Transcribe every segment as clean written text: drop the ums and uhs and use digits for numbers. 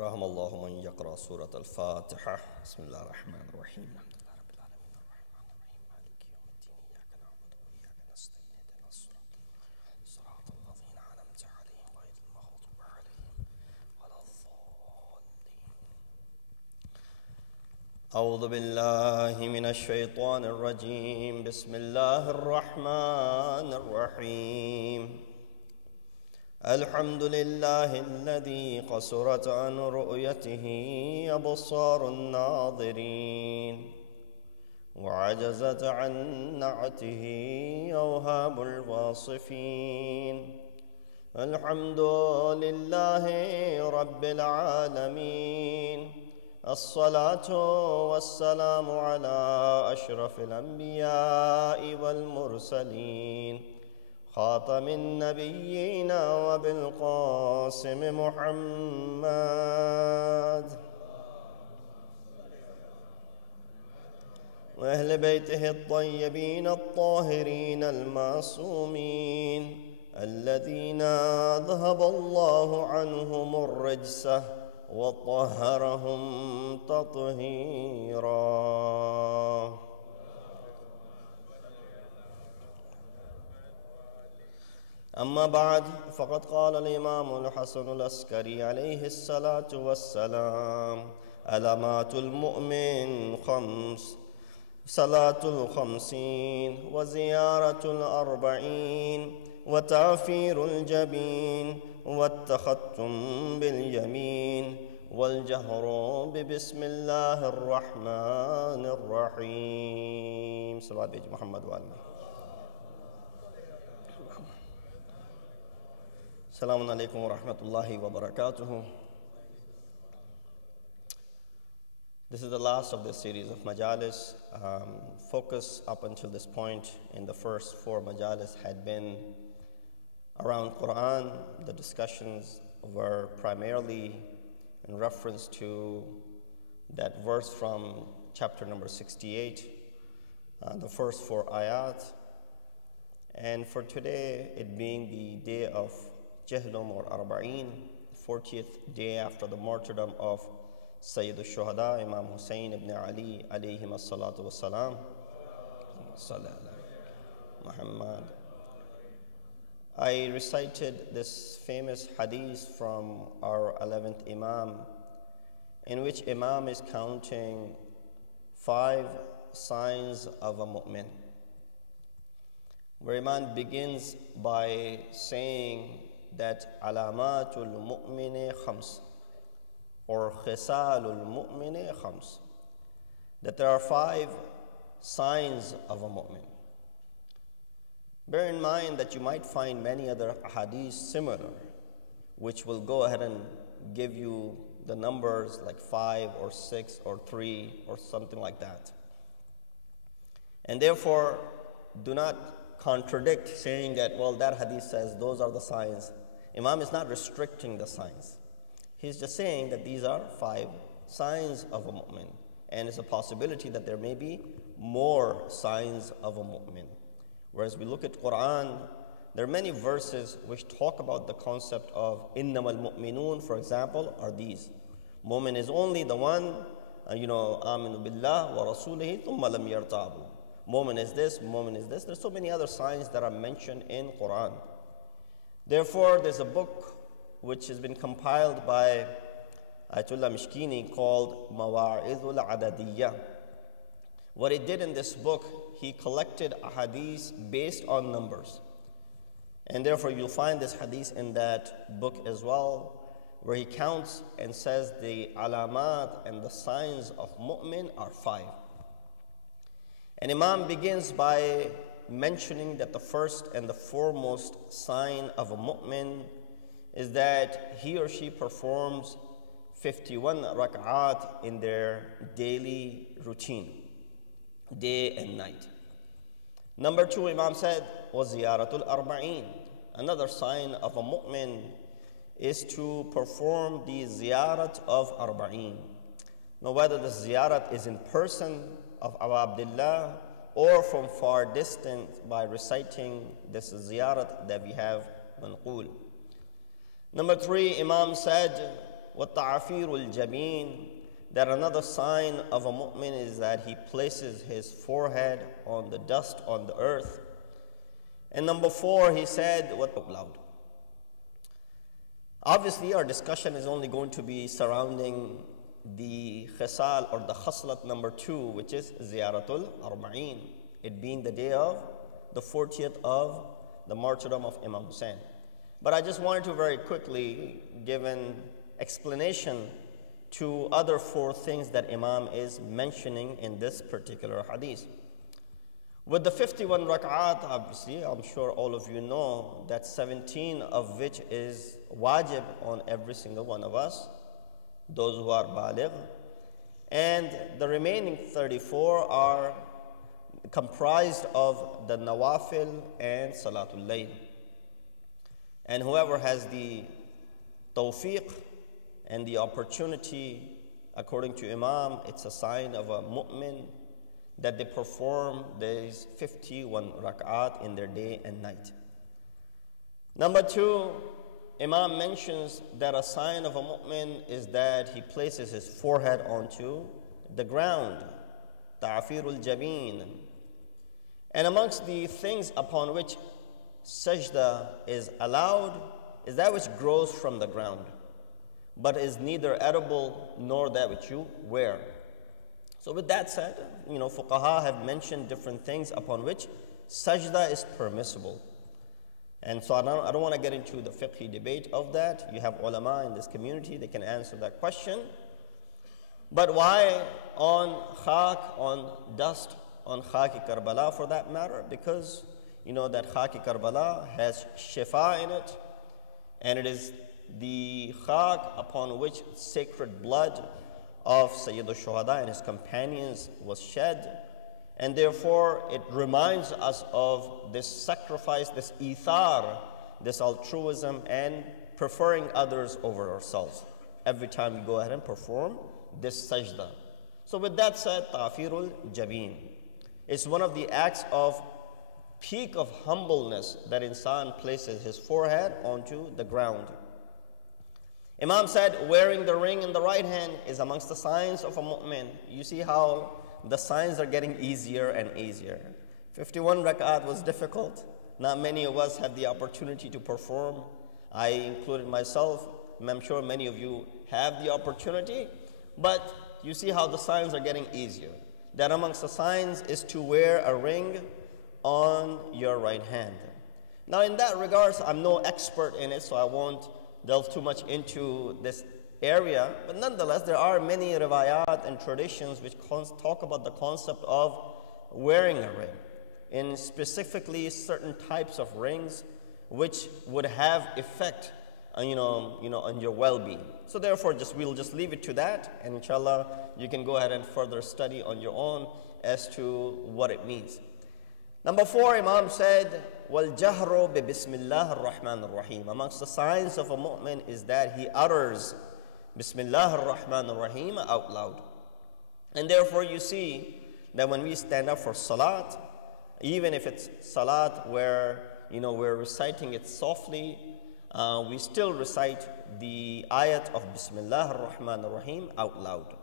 رحم الله من يقرأ سورة الفاتحة. بسم الله الرحمن الرحيم. الحمد لله رب العالمين الرحمن الرحيم مالك يوم الدين إياك نعبد وإياك نستعين اهدنا الصراط الذين أنعمت عليهم غير المغضوب عليهم ولا الضالين. أعوذ بالله من الشيطان الرجيم. بسم الله الرحمن الرحيم. الحمد لله الذي قصرت عن رؤيته أبصار الناظرين وعجزت عن نعته أوهام الواصفين. الحمد لله رب العالمين. الصلاة والسلام على أشرف الأنبياء والمرسلين خاتم النبيين وبالقاسم محمد وأهل بيته الطيبين الطاهرين المعصومين الذين ذهب الله عنهم الرجس وطهرهم تطهيرا. أما بعد، فقد قال الإمام الحسن العسكري عليه الصلاة والسلام: علامات المؤمن خمس: صلاة الخمسين، وزيارة الأربعين، وتعفير الجبين، والتختم باليمين، والجهر ببسم الله الرحمن الرحيم. صلى الله عليه محمد وآله. Assalamu alaikum wa rahmatullahi wa barakatuhu. This is the last of this series of majalis. Focus up until this point in the first 4 majalis had been around Quran. The discussions were primarily in reference to that verse from chapter number 68, the first 4 ayat. And for today, it being the day of Jahdum or Arba'een, 40th day after the martyrdom of Sayyid al-Shuhada, Imam Hussein ibn Ali, alayhim as-salatu was-salam. Muhammad. I recited this famous hadith from our 11th Imam, in which Imam is counting 5 signs of a mu'min, where Imam begins by saying that alamatul mu'mini khams, or khisalul mu'mini khams, that there are 5 signs of a mu'min. Bear in mind that you might find many other hadiths similar, which will go ahead and give you the numbers like 5 or 6 or 3 or something like that. And therefore, do not contradict saying that, well, that hadith says those are the signs. Imam is not restricting the signs. He's just saying that these are 5 signs of a mu'min. And it's a possibility that there may be more signs of a mu'min. Whereas we look at Quran, there are many verses which talk about the concept of innamal mu'minun, for example, are these. Mu'min is only the one, aminu billah wa rasulihi thumma lam yartabu. Mu'min is this, mu'min is this. There's so many other signs that are mentioned in Quran. Therefore, there's a book which has been compiled by Ayatollah Mishkini called Mawa'idul Adadiyya. What he did in this book, he collected hadiths based on numbers. And therefore, you'll find this hadith in that book as well, where he counts and says the alamat and the signs of mu'min are 5. And Imam begins by mentioning that the first and the foremost sign of a mu'min is that he or she performs 51 rak'at in their daily routine, day and night. Number 2, Imam said, was ziyaratul arba'een. Another sign of a mu'min is to perform the ziyarat of arba'een. Now, whether the ziyarat is in person of Abu Abdullah or from far distance by reciting this ziyarat that we have manqul. Number 3, Imam said, وَالتَّعَفِيرُ الْجَبِينَ, that another sign of a mu'min is that he places his forehead on the dust, on the earth. And number 4, he said, what loud. Obviously, our discussion is only going to be surrounding the khisal or the khaslat number 2, which is ziyaratul arba'in, it being the day of the 40th of the martyrdom of Imam Hussein. But I just wanted to very quickly give an explanation to other 4 things that Imam is mentioning in this particular hadith. With the 51 rak'at, obviously, I'm sure all of you know that 17 of which is wajib on every single one of us, those who are baligh, and the remaining 34 are comprised of the nawafil and salatul layl. And whoever has the tawfiq and the opportunity, according to Imam, it's a sign of a mu'min that they perform these 51 rak'at in their day and night. Number 2, Imam mentions that a sign of a mu'min is that he places his forehead onto the ground, ta'afirul jabeen. And amongst the things upon which sajda is allowed is that which grows from the ground, but is neither edible nor that which you wear. So with that said, fuqaha have mentioned different things upon which sajda is permissible. And so I don't want to get into the fiqhi debate of that. You have ulama in this community, they can answer that question. But why on khak, on dust, on khaki Karbala for that matter? Because that khaki Karbala has shifa in it, and it is the khak upon which sacred blood of Sayyid al-Shuhada and his companions was shed, and therefore it reminds us of this sacrifice, this ithar, this altruism and preferring others over ourselves every time we go ahead and perform this sajda. So with that said, ta'firul jabeen, it's one of the acts of peak of humbleness that insan places his forehead onto the ground. Imam said wearing the ring in the right hand is amongst the signs of a mu'min. You see how the signs are getting easier and easier. 51 rak'at was difficult. Not many of us have the opportunity to perform. I included myself. I'm sure many of you have the opportunity. But you see how the signs are getting easier. That amongst the signs is to wear a ring on your right hand. Now in that regards, I'm no expert in it, so I won't delve too much into this area, but nonetheless there are many riwayat and traditions which talk about the concept of wearing a ring, in specifically certain types of rings which would have effect on your well-being. So therefore we'll just leave it to that, and inshallah you can go ahead and further study on your own as to what it means. Number 4, Imam said, وَالْجَهْرُ بِبِسْمِ اللَّهِ الرَّحْمَنِ الرَّحِيمِ. Amongst the signs of a mu'min is that he utters Bismillah ar-Rahman ar-Rahim out loud. And therefore you see that when we stand up for salat, even if it's salat where we're reciting it softly, we still recite the ayat of Bismillah ar-Rahman ar-Rahim out loud.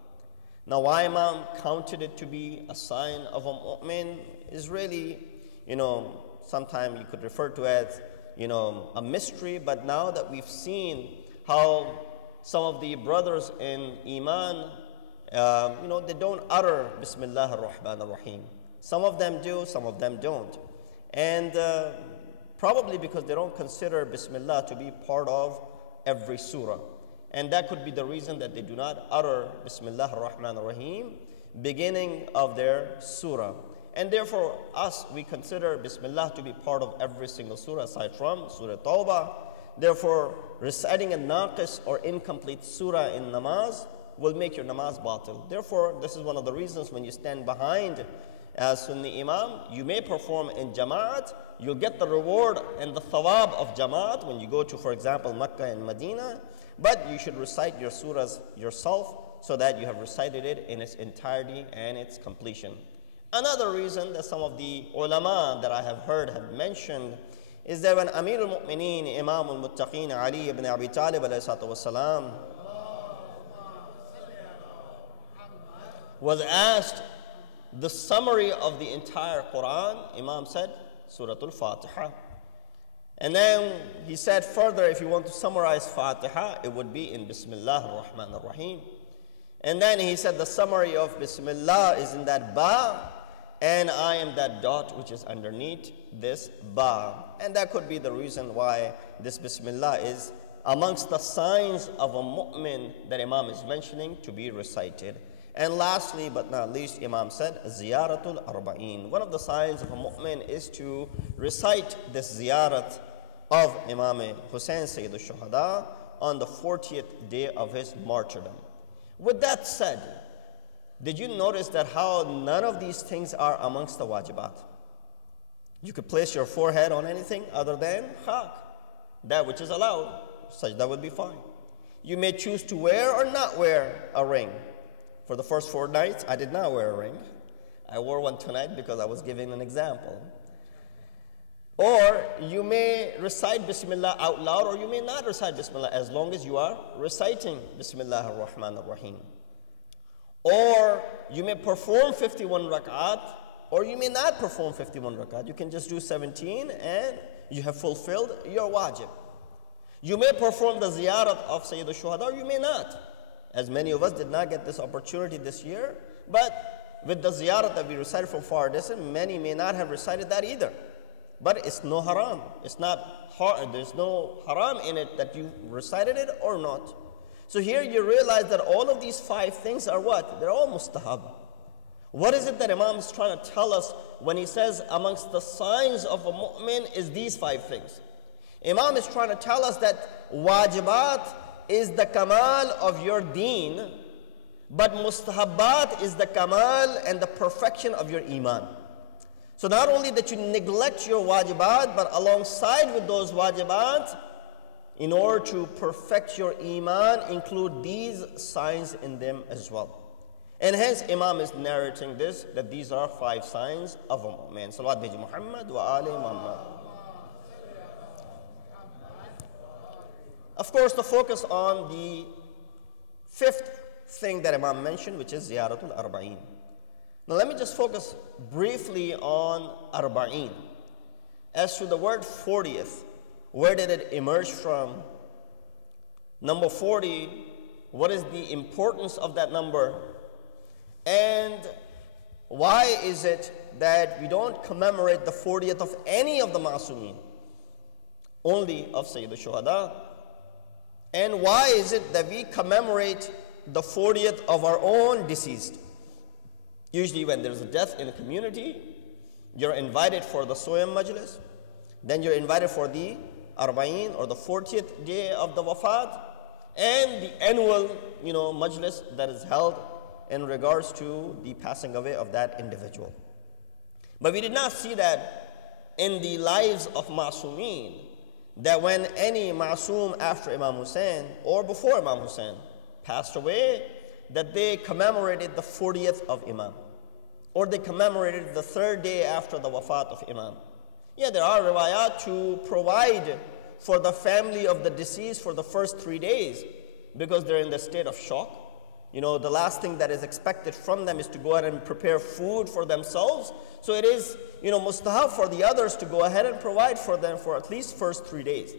Now why Imam counted it to be a sign of a mu'min is really, sometimes you could refer to as, a mystery, but now that we've seen how some of the brothers in Iman, they don't utter Bismillah ar-Rahman ar-Rahim. Some of them do, some of them don't. And probably because they don't consider Bismillah to be part of every surah. And that could be the reason that they do not utter Bismillah ar-Rahman ar-Rahim beginning of their surah. And therefore, we consider Bismillah to be part of every single surah aside from Surah Tawbah. Therefore, reciting a naqis or incomplete surah in namaz will make your namaz batil. Therefore, this is one of the reasons when you stand behind as Sunni Imam, you may perform in Jama'at, you'll get the reward and the thawab of Jama'at when you go to, for example, Makkah and Medina, but you should recite your surahs yourself so that you have recited it in its entirety and its completion. Another reason that some of the ulama that I have heard have mentioned is that when Amir al-Mu'mineen, Imam al-Muttaqeen, Ali ibn Abi Talib alayhi salatu wasalam, was asked the summary of the entire Quran, Imam said, Surah Al-Fatiha. And then he said further, if you want to summarize Fatiha, it would be in Bismillah ar-Rahman ar-Rahim. And then he said the summary of Bismillah is in that ba, and I am that dot which is underneath this ba. And that could be the reason why this Bismillah is amongst the signs of a mu'min that Imam is mentioning to be recited. And lastly, but not least, Imam said, Ziyaratul Arba'een. One of the signs of a mu'min is to recite this ziyarat of Imam Hussein Sayyid al-Shuhada on the 40th day of his martyrdom. With that said, did you notice that how none of these things are amongst the wajibat? You could place your forehead on anything other than khak, that which is allowed. Sajda would be fine. You may choose to wear or not wear a ring. For the first 4 nights, I did not wear a ring. I wore one tonight because I was giving an example. Or you may recite Bismillah out loud, or you may not recite Bismillah as long as you are reciting Bismillah ar-Rahman ar-Rahim. Or you may perform 51 rak'at, or you may not perform 51 rak'at. You can just do 17 and you have fulfilled your wajib. You may perform the ziyarat of Sayyid al-Shuhada, or you may not. As many of us did not get this opportunity this year, but with the ziyarat that we recited from far distance, many may not have recited that either. But it's no haram. It's not hard. There's no haram in it that you recited it or not. So here you realize that all of these 5 things are what? They're all mustahab. What is it that Imam is trying to tell us when he says amongst the signs of a mu'min is these 5 things? Imam is trying to tell us that wajibat is the kamal of your deen, but mustahabbat is the kamal and the perfection of your iman. So not only that you neglect your wajibat, but alongside with those wajibat, in order to perfect your iman, include these signs in them as well. And hence Imam is narrating this, that these are 5 signs of a mu'min. Salawat bi Muhammad wa ali Muhammad. Of course, the focus on the 5th thing that Imam mentioned, which is Ziyaratul Arba'een. Now let me just focus briefly on Arba'een. As to the word 40th, where did it emerge from? Number 40, what is the importance of that number? And why is it that we don't commemorate the 40th of any of the Ma'asumeen, only of Sayyid al-Shuhada? And why is it that we commemorate the 40th of our own deceased? Usually when there's a death in a community, you're invited for the Soyam Majlis, then you're invited for the Arba'een or the 40th day of the Wafat, and the annual Majlis that is held in regards to the passing away of that individual. But we did not see that in the lives of Ma'asumeen, that when any Ma'asum after Imam Hussein or before Imam Hussein passed away, that they commemorated the 40th of Imam, or they commemorated the 3rd day after the wafat of Imam. Yeah, there are riwayat to provide for the family of the deceased for the first 3 days, because they're in the state of shock. The last thing that is expected from them is to go ahead and prepare food for themselves. So it is, mustahab for the others to go ahead and provide for them for at least first 3 days.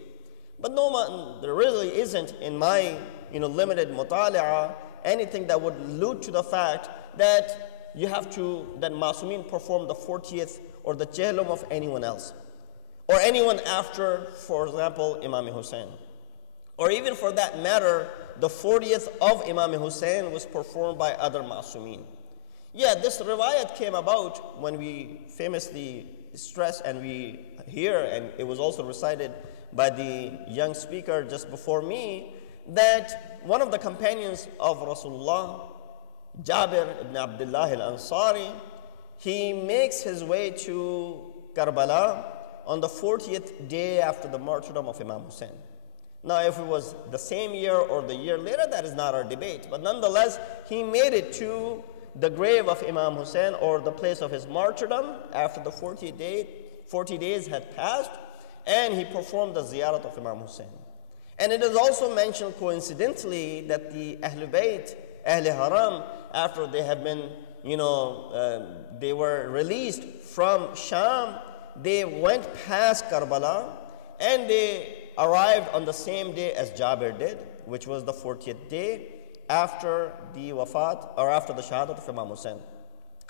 But no, there really isn't in my, limited mutali'ah anything that would allude to the fact that you have to, that Ma'asumeen perform the 40th or the jahlum of anyone else, or anyone after, for example, Imam Hussein. Or even for that matter, the 40th of Imam Hussein was performed by other Ma'asumeen. Yeah, this riwayat came about when we famously stress and we hear, and it was also recited by the young speaker just before me, that one of the companions of Rasulullah, Jabir ibn Abdullah al-Ansari, he makes his way to Karbala on the 40th day after the martyrdom of Imam Hussein. Now, if it was the same year or the year later, that is not our debate. But nonetheless, he made it to the grave of Imam Hussein, or the place of his martyrdom, after the 40 days had passed, and he performed the ziyarat of Imam Hussein. And it is also mentioned coincidentally that the Ahlul Bayt, Ahl Haram, after they have been, they were released from Sham, they went past Karbala and they arrived on the same day as Jabir did, which was the 40th day after the wafat, or after the shahadat of Imam Hussein.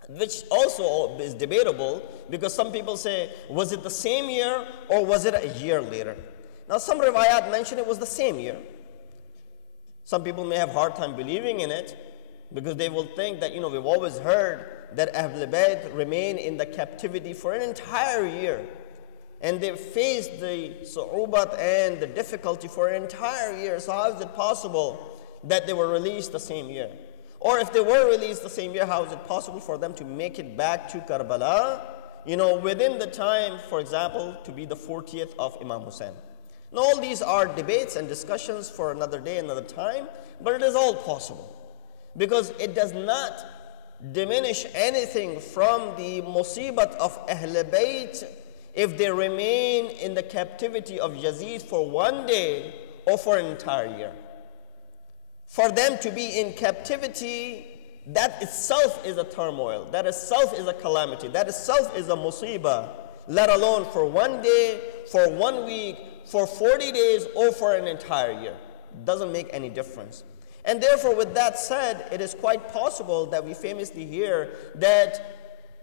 Which also is debatable, because some people say, was it the same year or was it a year later? Now some riwayat mention it was the same year. Some people may have a hard time believing in it, because they will think that, we've always heard that Ahlul Bayt remain in the captivity for an entire year. And they faced the su'ubat and the difficulty for an entire year. So how is it possible that they were released the same year? Or if they were released the same year, how is it possible for them to make it back to Karbala, within the time, for example, to be the 40th of Imam Hussein? Now, all these are debates and discussions for another day, another time, but it is all possible, because it does not diminish anything from the musibat of Ahlul Bayt if they remain in the captivity of Yazid for one day or for an entire year. For them to be in captivity, that itself is a turmoil, that itself is a calamity, that itself is a musibah, let alone for one day, for 1 week, for 40 days, or for an entire year. Doesn't make any difference. And therefore, with that said, it is quite possible that we famously hear that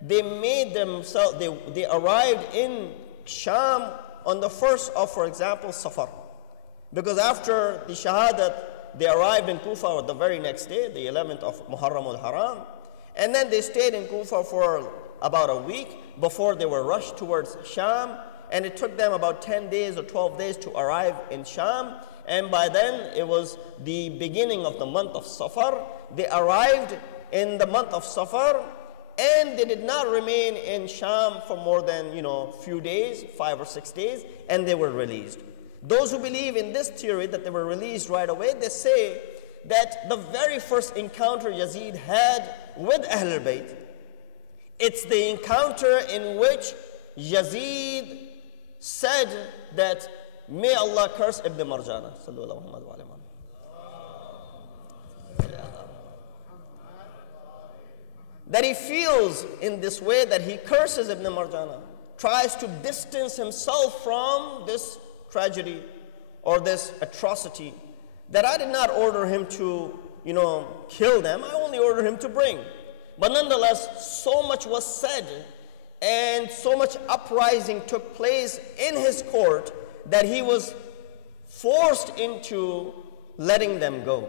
they made themselves, they arrived in Sham on the first of, for example, Safar. Because after the Shahadat, they arrived in Kufa on the very next day, the 11th of Muharram al-Haram. And then they stayed in Kufa for about a week before they were rushed towards Sham. And it took them about 10 days or 12 days to arrive in Sham. And by then, it was the beginning of the month of Safar. They arrived in the month of Safar, and they did not remain in Sham for more than, few days, 5 or 6 days, and they were released. Those who believe in this theory that they were released right away, they say that the very first encounter Yazid had with Ahlul Bayt, it's the encounter in which Yazid said that, may Allah curse Ibn Marjana. That he feels in this way that he curses Ibn Marjana, tries to distance himself from this tragedy or this atrocity, that I did not order him to, kill them, I only ordered him to bring. But nonetheless, so much was said and so much uprising took place in his court that he was forced into letting them go.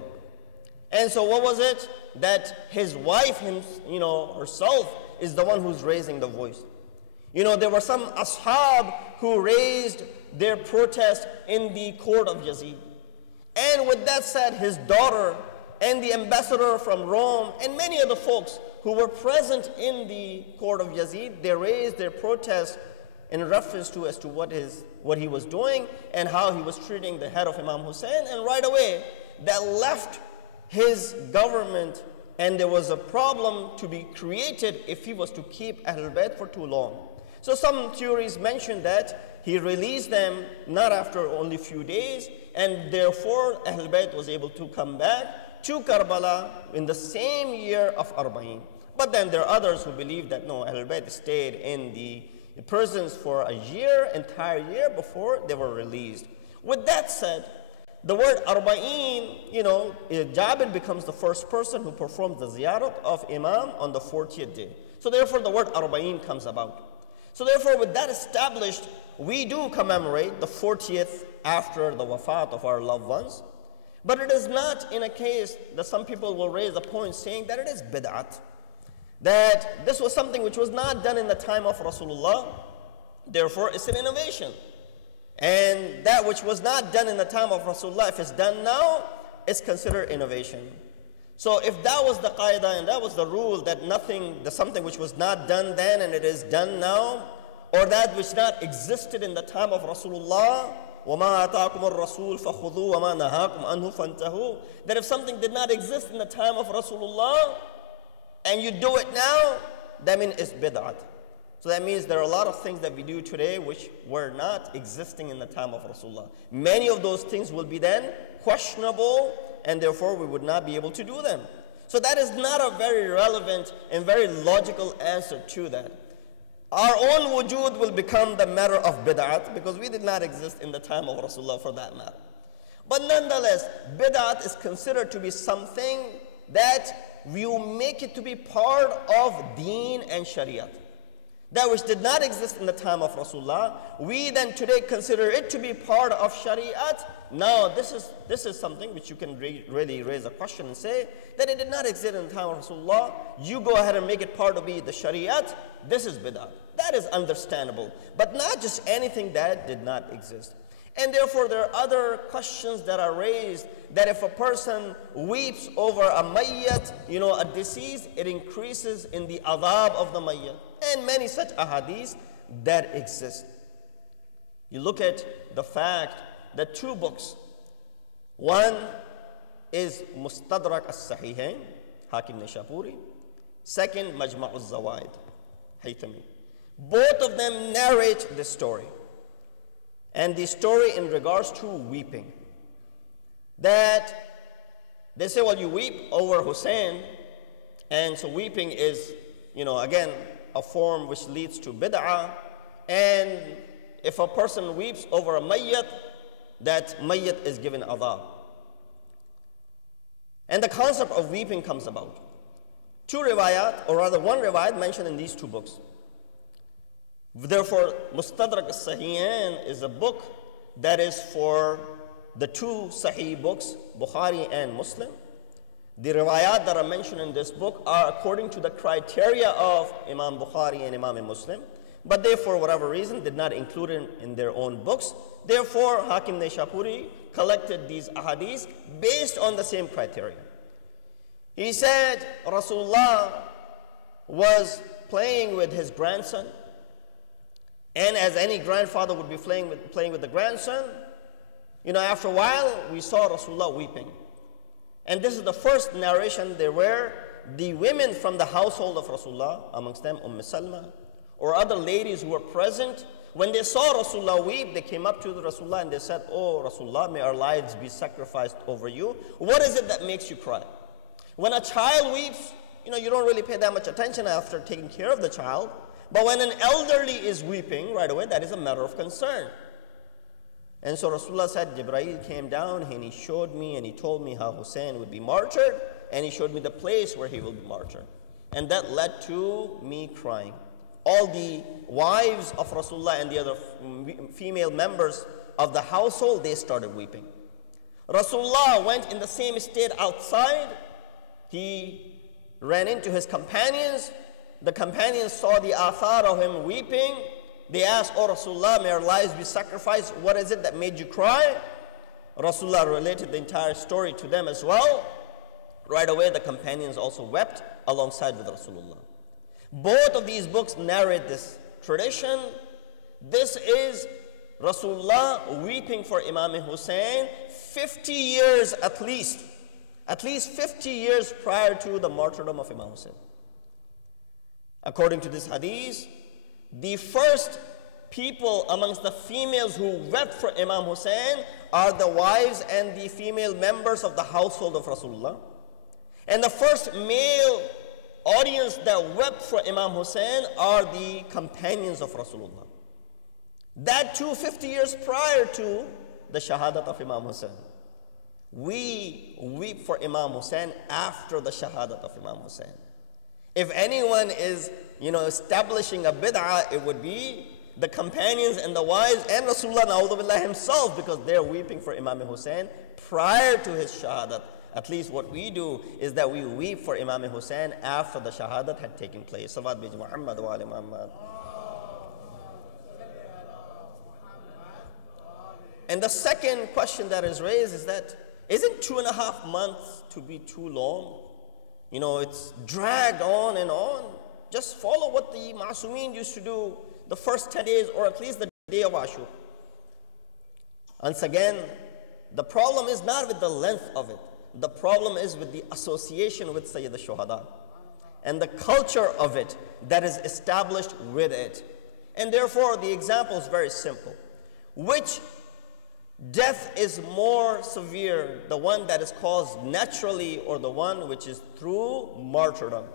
And so what was it? That his wife, herself, is the one who's raising the voice. There were some ashab who raised their protest in the court of Yazid. And with that said, his daughter and the ambassador from Rome and many other folks who were present in the court of Yazid, they raised their protest in reference to as to what he was doing and how he was treating the head of Imam Hussein. And right away, that left his government, and there was a problem to be created if he was to keep Ahlul Bayt for too long. So some theories mention that he released them not after only a few days, and therefore Ahlul Bayt was able to come back to Karbala in the same year of Arba'in. But then there are others who believe that no, Ahlul Bayt stayed in the prisons for a year, entire year, before they were released. With that said, the word Arba'in, Jabir becomes the first person who performs the ziyarat of Imam on the 40th day. So therefore the word Arba'in comes about. So therefore with that established, we do commemorate the 40th after the wafat of our loved ones. But it is not in a case that some people will raise a point saying that it is bid'at, that this was something which was not done in the time of Rasulullah, therefore it's an innovation. And that which was not done in the time of Rasulullah, if it's done now, it's considered innovation. So if that was the qaida and that was the rule, that something which was not done then and it is done now, or that which not existed in the time of Rasulullah, وَمَا آتَاكُمُ الرَّسُولُ فَخُذُوا وَمَا نَهَاكُمْ عَنْهُ فَانْتَهُوا, that if something did not exist in the time of Rasulullah and you do it now, that means it's bid'at. So that means there are a lot of things that we do today which were not existing in the time of Rasulullah. Many of those things will be then questionable, and therefore we would not be able to do them. So that is not a very relevant and very logical answer to that. Our own wujud will become the matter of bid'at because we did not exist in the time of Rasulullah for that matter. But nonetheless, bid'at is considered to be something that you make it to be part of deen and shariat. That which did not exist in the time of Rasulullah, we then today consider it to be part of shariat. Now this is something which you can really raise a question and say that it did not exist in the time of Rasulullah. You go ahead and make it part of the shariat. This is bid'ah. That is understandable, but not just anything that did not exist. And therefore there are other questions that are raised that if a person weeps over a mayyat, a deceased, it increases in the adhab of the mayyat. And many such ahadith that exist. You look at the fact that two books, one is Mustadrak as-Sahihain, Hakim Nishapuri, second Majma' al-Zawaid, Haythami. Both of them narrate this story. And the story in regards to weeping. That they say, well, you weep over Hussein, and so weeping is, again, a form which leads to bid'ah. And if a person weeps over a mayyat, that mayyat is given adhab. And the concept of weeping comes about. Two riwayat, or rather one riwayat mentioned in these two books. Therefore, Mustadrak as-Sahihain is a book that is for the two Sahih books, Bukhari and Muslim. The riwayat that are mentioned in this book are according to the criteria of Imam Bukhari and Imam Muslim, but they, for whatever reason, did not include it in their own books. Therefore, Hakim Nishapuri collected these ahadith based on the same criteria. He said Rasulullah was playing with his grandson, and as any grandfather would be playing with the grandson, after a while, we saw Rasulullah weeping. And this is the first narration there were the women from the household of Rasulullah, amongst them Salma, or other ladies who were present. When they saw Rasulullah weep, they came up to the Rasulullah and they said, "Oh Rasulullah, may our lives be sacrificed over you. What is it that makes you cry?" When a child weeps, you don't really pay that much attention after taking care of the child. But when an elderly is weeping, right away, that is a matter of concern. And so Rasulullah said, Jibreel came down and he showed me and he told me how Hussein would be martyred, and he showed me the place where he will be martyred. And that led to me crying. All the wives of Rasulullah and the other female members of the household, they started weeping. Rasulullah went in the same state outside. He ran into his companions. The companions saw the athar of him weeping. They asked, "Oh Rasulullah, may our lives be sacrificed. What is it that made you cry?" Rasulullah related the entire story to them as well. Right away, the companions also wept alongside with Rasulullah. Both of these books narrate this tradition. This is Rasulullah weeping for Imam Hussein 50 years at least 50 years prior to the martyrdom of Imam Hussein. According to this hadith, the first people amongst the females who wept for Imam Hussein are the wives and the female members of the household of Rasulullah. And the first male audience that wept for Imam Hussein are the companions of Rasulullah. That too 50 years prior to the shahadat of Imam Hussein. We weep for Imam Hussein after the shahadat of Imam Hussein. If anyone is, establishing a bid'ah, it would be the companions and the wives and Rasulullah na'udhu billah himself, because they're weeping for Imam Hussein prior to his shahadat. At least what we do is that we weep for Imam Hussein after the shahadat had taken place. Salawat bi Muhammad wa ali Muhammad. And the second question that is raised is that, isn't 2.5 months to be too long? It's dragged on and on. Just follow what the Ma'asumeen used to do the first 10 days, or at least the day of Ashur. Once again, the problem is not with the length of it. The problem is with the association with Sayyid al-Shuhada and the culture of it that is established with it. And therefore, the example is very simple. Which death is more severe, the one that is caused naturally or the one which is through martyrdom?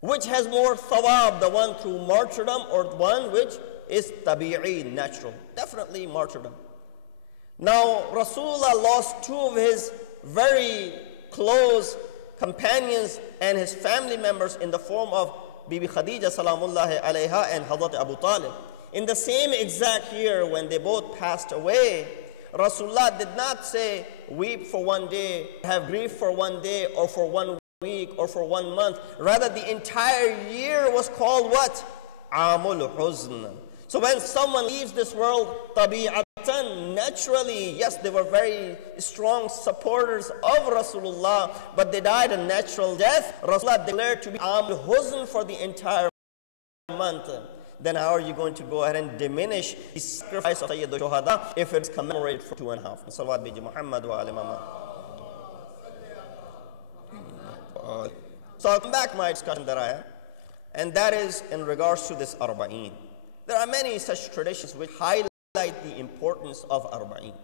Which has more thawab, the one through martyrdom or the one which is tabi'i, natural? Definitely martyrdom. Now, Rasulullah lost two of his very close companions and his family members in the form of Bibi Khadija salamullahi alayha and Hazrat Abu Talib. In the same exact year when they both passed away, Rasulullah did not say, weep for one day, have grief for one day, or for 1 week, or for 1 month. Rather, the entire year was called what? Amul Huzn. So when someone leaves this world, tabi'atan, naturally, yes, they were very strong supporters of Rasulullah, but they died a natural death. Rasulullah declared to be Amul Huzn for the entire month. Then how are you going to go ahead and diminish the sacrifice of Sayyid al-Shuhada if it's commemorated for 2.5? Salawat biji Muhammad wa ali Muhammad. So I'll come back to my discussion that I have, and that is in regards to this Arba'een. There are many such traditions which highlight the importance of Arba'een.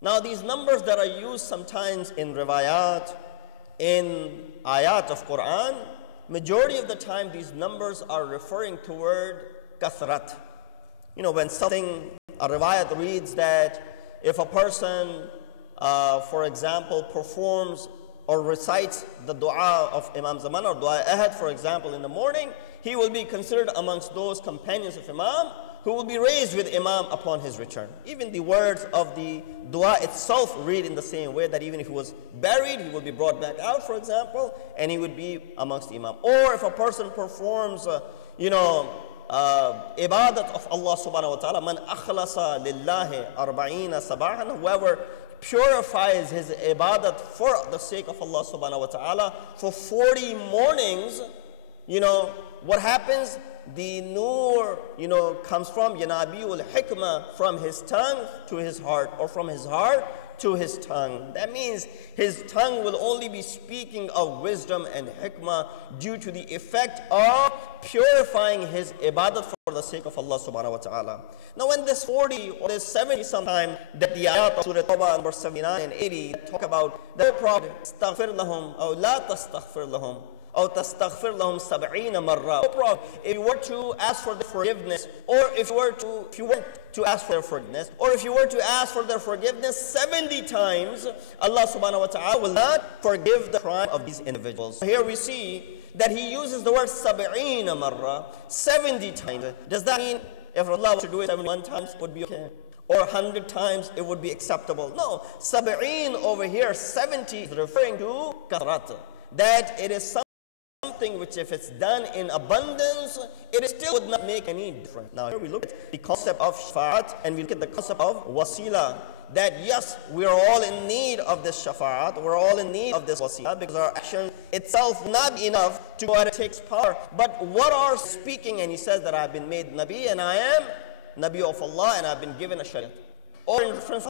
Now these numbers that are used sometimes in riwayat, in ayat of Quran, majority of the time these numbers are referring toward kathrat. You know, when something, a riwayat reads that if a person, for example, performs or recites the dua of Imam Zaman or dua ahad, for example, in the morning, he will be considered amongst those companions of Imam who will be raised with Imam upon his return. Even the words of the dua itself read in the same way, that even if he was buried, he will be brought back out, for example, and he would be amongst the Imam. Or if a person performs, ibadat of Allah subhanahu wa ta'ala, man akhlasa lillahi arba'ina sabahan, whoever purifies his ibadat for the sake of Allah subhanahu wa ta'ala for 40 mornings, what happens? The nur, comes from Yanabiul Hikmah, from his tongue to his heart, or from his heart to his tongue. That means his tongue will only be speaking of wisdom and hikmah due to the effect of purifying his ibadat for the sake of Allah subhanahu wa ta'ala. Now when this 40 or this 70 sometime that the ayat of Surah Tawbah number 79 and 80 talk about the Prophet, astaghfir lahum, or la tastaghfir lahum, or tastaghfir lahum sab'ina marra. If you were to ask for the forgiveness, or if you were to ask for their forgiveness, or if you were to ask for their forgiveness 70 times, Allah subhanahu wa ta'ala will not forgive the crime of these individuals. Here we see that he uses the word sab'ina marra, 70 times. Does that mean if Allah were to do it 71 times, it would be okay? Or 100 times, it would be acceptable? No. Sab'in over here, 70, is referring to kathrat. That it is something which if it's done in abundance, it still would not make any difference. Now here we look at the concept of shafa'at, and we look at the concept of wasila. That yes, we are all in need of this shafa'at, we're all in need of this wasila, because our action itself not enough to go ahead and take power. But what are speaking, and he says that I have been made Nabi, and I am Nabi of Allah, and I have been given a shariat. Or in different